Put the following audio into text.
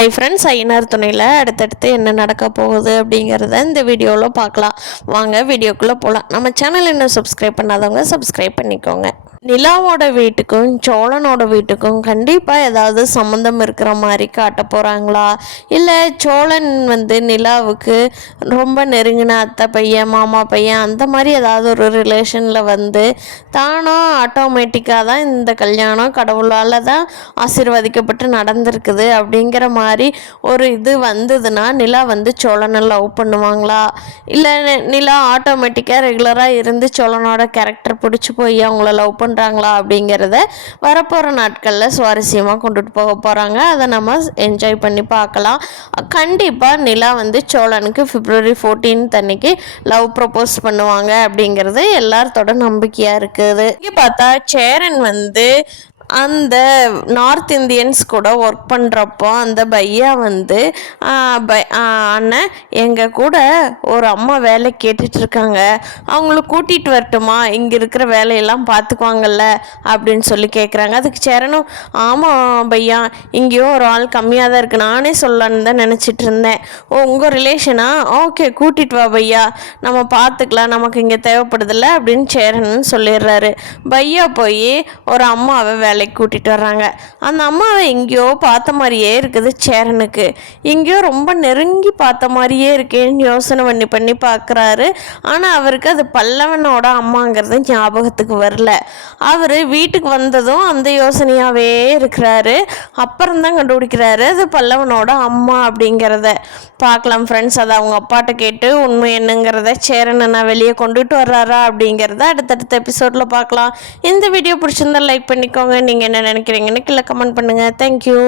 Hi friends, Ayyanar துணையில் அடுத்தடுத்து என்ன நடக்க போகுது அப்படிங்கிறத இந்த வீடியோவில் பார்க்கலாம். வாங்க வீடியோக்குள்ளே போகலாம். நம்ம சேனல் இன்னும் சப்ஸ்கிரைப் பண்ணாதவங்க சப்ஸ்கிரைப் பண்ணிக்கோங்க. நிலாவோட வீட்டுக்கும் சோழனோட வீட்டுக்கும் கண்டிப்பாக ஏதாவது சம்மந்தம் இருக்கிற மாதிரி காட்ட போகிறாங்களா, இல்லை சோழன் நிலாவுக்கு ரொம்ப நெருங்கின அத்தை பையன் மாமா பையன் அந்த மாதிரி ஏதாவது ஒரு ரிலேஷனில் தானும் ஆட்டோமேட்டிக்காக தான் இந்த கல்யாணம் கடவுளால் தான் ஆசீர்வதிக்கப்பட்டு நடந்திருக்குது அப்படிங்கிற மாதிரி ஒரு இது வந்ததுன்னா நிலா சோழனை லவ் பண்ணுவாங்களா, இல்லை நிலா ஆட்டோமேட்டிக்காக ரெகுலராக இருந்து சோழனோட கேரக்டர் பிடிச்சி போய் அவங்கள லவ் பண்ணுறாங்களா அப்படிங்கிறத வரப்போகிற நாட்களில் சுவாரஸ்யமாக கொண்டுட்டு போக போகிறாங்க. அதை நம்ம என்ஜாய் பண்ணி பார்க்கலாம். கண்டிப்பாக நிலா சோழனுக்கு February 14 அன்னைக்கு லவ் ப்ரப்போஸ் பண்ணுவாங்க அப்படிங்கிறது எல்லாத்தோட நம்பிக்கையாக இருக்குது. இங்கே பார்த்தா சேரன் அந்த நார்த் இந்தியன்ஸ் கூட ஒர்க் பண்ணுறப்போ அந்த பையா அண்ணன் எங்கள் கூட ஒரு அம்மா வேலை கேட்டுட்ருக்காங்க, அவங்கள கூட்டிகிட்டு வரட்டுமா, இங்கே இருக்கிற வேலையெல்லாம் பார்த்துக்குவாங்கல்ல அப்படின்னு சொல்லி கேட்குறாங்க. அதுக்கு சேரனும் ஆமாம் பையா, இங்கேயும் ஒரு ஆள் கம்மியாக தான் இருக்குது, நானே சொல்லலான்னு தான் நினச்சிட்டு இருந்தேன். ஓ உங்கள் ரிலேஷனா, ஓகே கூட்டிகிட்டு வா பையா, நம்ம பார்த்துக்கலாம், நமக்கு இங்கே தேவைப்படுதில்ல அப்படின்னு சேரன் சொல்லிடுறாரு. பையா போய் ஒரு அம்மாவை வேலைக்கு கூட்டிகிட்டு வர்றாங்க. அந்த அம்மாவை எங்கேயோ பார்த்த மாதிரியே இருக்குது சேரனுக்கு, எங்கேயோ ரொம்ப நெருங்கி பார்த்த மாதிரியே இருக்கேன்னு யோசனை பண்ணி பார்க்குறாரு. ஆனால் அவருக்கு அது பல்லவனோட அம்மாங்கிறது ஞாபகத்துக்கு வரல. அவர் வீட்டுக்கு வந்ததும் அந்த யோசனையாகவே இருக்கிறாரு. அப்புறம்தான் கண்டுபிடிக்கிறாரு அது பல்லவனோட அம்மா அப்படிங்கிறத. பார்க்கலாம் ஃப்ரெண்ட்ஸ், அதை அவங்க அப்பாட்ட கேட்டு உண்மை என்னங்கிறத சேரனை நான் வெளியே கொண்டுட்டு வர்றாரா அப்படிங்கிறத அடுத்தடுத்த எபிசோடில் பார்க்கலாம். இந்த வீடியோ பிடிச்சிருந்தா லைக் பண்ணிக்கோங்க. நீங்கள் என்ன நினைக்கிறீங்கன்னு கீழே கமெண்ட் பண்ணுங்கள். தேங்க்யூ.